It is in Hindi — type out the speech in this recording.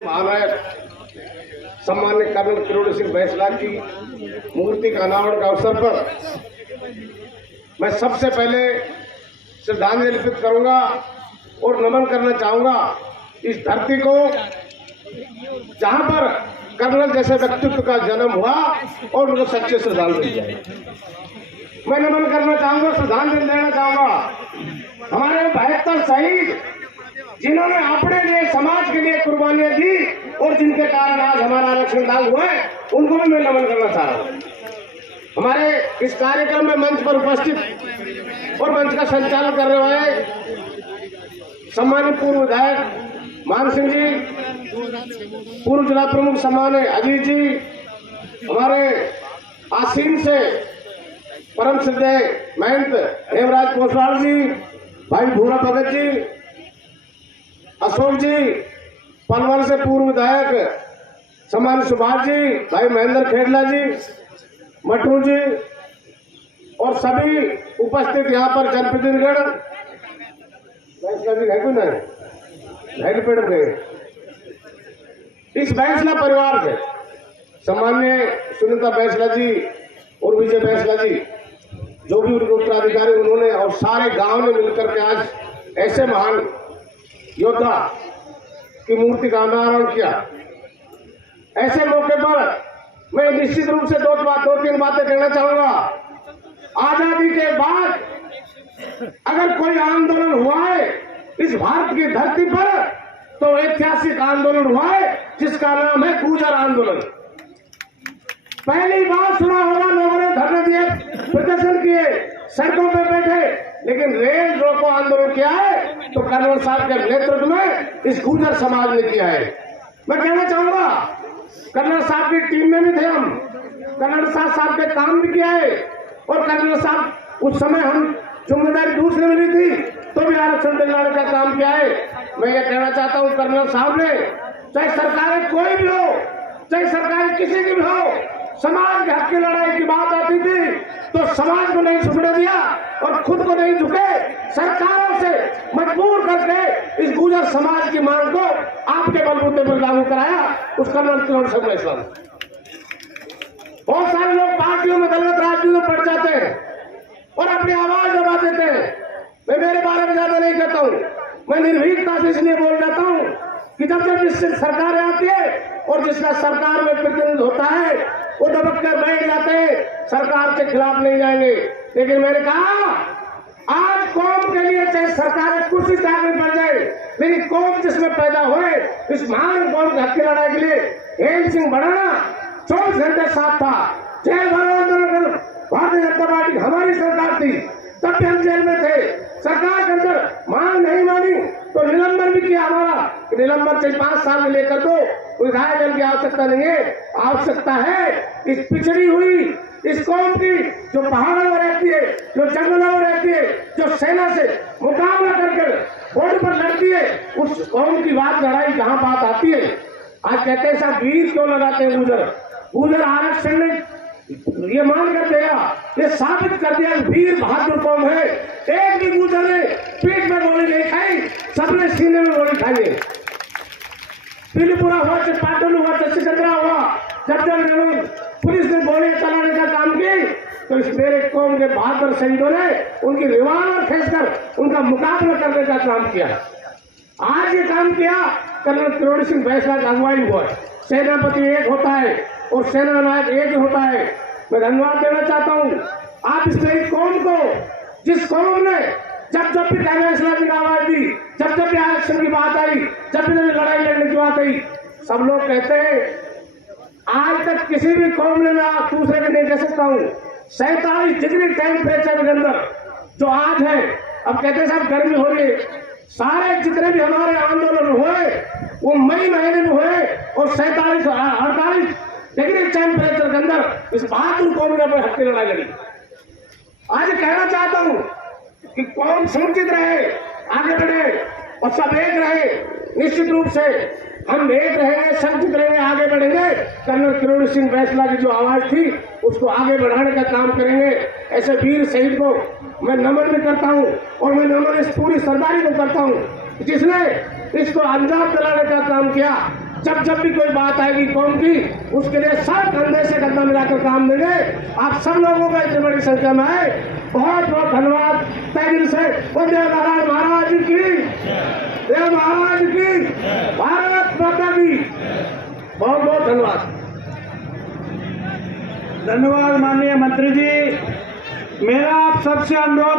महानायक सम्मान्य कर्नल किरोड़ी सिंह बैंसला की मूर्ति का अनावरण का अवसर पर मैं सबसे पहले श्रद्धांजलि अर्पित करूंगा और नमन करना चाहूंगा इस धरती को जहां पर कर्नल जैसे व्यक्तित्व का जन्म हुआ और उनको सच्चे श्रद्धांजलि जाए। मैं नमन करना चाहूंगा, श्रद्धांजलि देना चाहूंगा हमारे 72 शहीद जिन्होंने अपने लिए समाज के लिए कुर्बानियां दी और जिनके कारण आज हमारा आरक्षण लागू हुआ है, उनको भी मैं नमन करना चाह रहा हूँ। हमारे इस कार्यक्रम में मंच पर उपस्थित और मंच का संचालन कर रहे हुए सम्मानित पूर्व विधायक मान सिंह जी, पूर्व जिला प्रमुख सम्मान्य अजीत जी, हमारे आसीन से परम श्रद्धेय महंत हेमराज पोसवाल जी, भाई भूरा भगत जी, अशोक जी, पलवल से पूर्व विधायक सम्मान्य सुभाष जी, भाई महेंद्र खेड़ला जी, मटरू जी और सभी उपस्थित यहाँ पर जनप्रतिनिधिगण पेड़ गए। इस बैंसला परिवार से सम्मान्य सुनीता बैंसला जी और विजय बैंसला जी, जो भी उनके उत्तराधिकारी उन्होंने और सारे गांव ने मिलकर के आज ऐसे महान योद्धा की मूर्ति का अनावरण किया। ऐसे मौके पर मैं निश्चित रूप से दो तीन बातें कहना चाहूंगा। आजादी के बाद अगर कोई आंदोलन हुआ है इस भारत की धरती पर तो ऐतिहासिक आंदोलन हुआ है जिसका नाम है गुर्जर आंदोलन। पहली बार सुना होगा, लोगों ने धरने दिए, प्रदर्शन किए, सड़कों पर बैठे, लेकिन रेल रोको आंदोलन किया है तो कर्नल साहब के नेतृत्व में इस गुर्जर समाज ने किया है। मैं कहना चाहूंगा कर्नल साहब की टीम में भी थे हम, कर्नल साहब के काम भी किया है और कर्नल साहब उस समय हम जिम्मेदारी दूसरे मिली थी तो भी आरक्षण दिलाने का काम किया है। मैं ये कहना चाहता हूँ कर्नल साहब ने, चाहे सरकारें कोई भी हो, चाहे सरकारें किसी की भी हो, समाज के हक की लड़ाई की बात आती थी तो समाज को नहीं झुकने दिया और खुद को नहीं झुके, सरकारों से मजबूर करके इस गुर्जर समाज की मांग को आपके बलबूते पर लागू कराया। उसका नाम किरोड़ी सिंह बैंसला। बहुत सारे लोग पार्टियों में गलत राज्यों में पड़ जाते हैं और अपनी आवाज दबा देते हैं। मैं मेरे बारे में ज्यादा नहीं कहता हूँ, मैं निर्भीकता से इसलिए बोल जाता हूँ कि जब जिससे सरकार आती है और जिसका सरकार में प्रतिनिधित्व होता है वो दबक कर बैठ जाते हैं, सरकार के खिलाफ नहीं जाएंगे। लेकिन मैंने कहा आज कौम के लिए चाहे सरकार कुर्सी चाहने पड़ जाए, लेकिन कौम जिसमें पैदा हुए इस महान कौम के हक की लड़ाई के लिए हेम सिंह बढ़ाना 24 घंटे साथ था। जेल भरो आंदोलन भारतीय जनता पार्टी हमारी सरकार थी, तब भी हम जेल में थे। सरकार के अंदर मांग नहीं मानी तो निलंबन भी किया हमारा, निलंबन से 5 साल में लेकर दो, कोई राय जल की आवश्यकता नहीं है। आवश्यकता है इस पिछड़ी हुई इस कौम की जो पहाड़ों में रहती है, जो जंगलों में रहती है, जो सेना से मुकाबला करके बॉर्डर पर लड़ती है, उस कौम की बात लड़ाई जहां बात आती है। आज कहते हैं साहब वीर क्यों लगाते हैं गुर्जर आरक्षण ने ये मान कर दिया, ये साबित कर दिया वीर बहादुर कौम है। एक भी गुर्जर ने पीठ में गोली नहीं खाई, सबने सीने में गोली खाई है। पीलीपुरा हुआ, पाटन हुआ, सिकंदरा हुआ, जब पुलिस ने गोली चलाने का काम की तो इस मेरे कौम के बहादुर शहीदों ने उनकी रिवाल्वर खींचकर उनका मुकाबला करने का काम किया। आज ये काम किया कर्नल किरोड़ी सिंह बैंसला की अगुवाई हुआ। सेनापति एक होता है और सेना नायक एक ही होता है। मैं धन्यवाद देना चाहता हूँ आप इस कौम को, जिस कौम ने जब भी बैंसला की आवाज दी, जब भी आरक्षण की बात आई, जब भी लड़ाई लड़ने की बात आई, सब लोग कहते हैं आज तक किसी भी कौम ने मैं दूसरे को नहीं कह सकता हूँ 47 डिग्री टेम्परेचर के अंदर जो आज है। अब कहते हैं साहब गर्मी हो रही है, सारे जितने भी हमारे आंदोलन हुए वो मई महीने में हुए और 48 डिग्री टेम्परेचर के अंदर इस बहादुर कौम ने अपने हक की लड़ाई लड़ी। आज कहना चाहता हूँ कि कौम सुरक्षित रहे, आगे बढ़े और सब एक रहे। निश्चित रूप से हम एक रहेंगे, संगठित रहेंगे, आगे बढ़ेंगे। कर्नल किरोड़ी सिंह बैंसला की जो आवाज थी उसको आगे बढ़ाने का काम करेंगे। ऐसे वीर शहीद को मैं नमन भी करता हूँ और मैं नमन इस पूरी सरदारी को करता हूँ जिसने इसको अंजाम दिलाने का काम किया। जब जब भी कोई बात आएगी कौम की, उसके लिए सब कंधे से कंधा मिलाकर काम देंगे। आप सब लोगों का इतनी बड़ी संख्या में आए, बहुत बहुत धन्यवाद तहे दिल से। वंदे नारायण महाराज की, देव महाराज की, भारत माता की, बहुत बहुत धन्यवाद। धन्यवाद माननीय मंत्री जी। मेरा आप सबसे अनुरोध